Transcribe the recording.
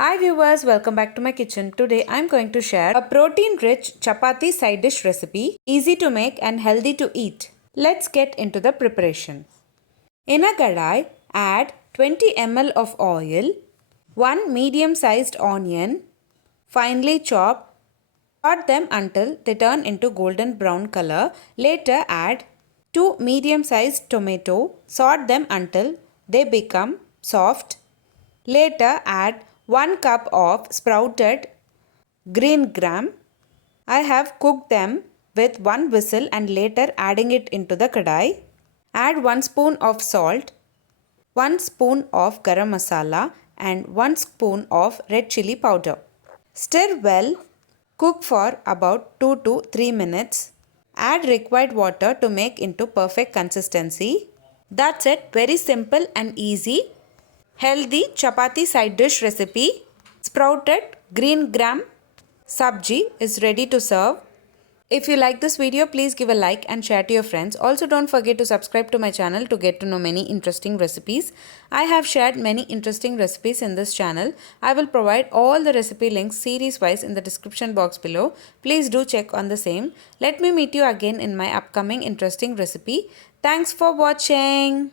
Hi viewers, welcome back to my kitchen. Today I am going to share a protein-rich chapathi side dish recipe, easy to make and healthy to eat. Let's get into the preparation. In a kadai, add 20 ml of oil, 1 medium-sized onion, finely chopped. Sort them until they turn into golden brown color. Later add 2 medium-sized tomato. Sort them until they become soft. Later add 1 cup of sprouted green gram. I have cooked them with 1 whistle and later adding it into the kadai. Add 1 spoon of salt, 1 spoon of garam masala and 1 spoon of red chili powder. Stir well. Cook for about 2 to 3 minutes. Add required water to make into perfect consistency. That's it. Very simple and easy. Healthy chapati side dish recipe. Sprouted green gram sabji is ready to serve. If you like this video, please give a like and share to your friends. Also, don't forget to subscribe to my channel to get to know many interesting recipes. I have shared many interesting recipes in this channel. I will provide all the recipe links series wise in the description box below. Please do check on the same. Let me meet you again in my upcoming interesting recipe. Thanks for watching.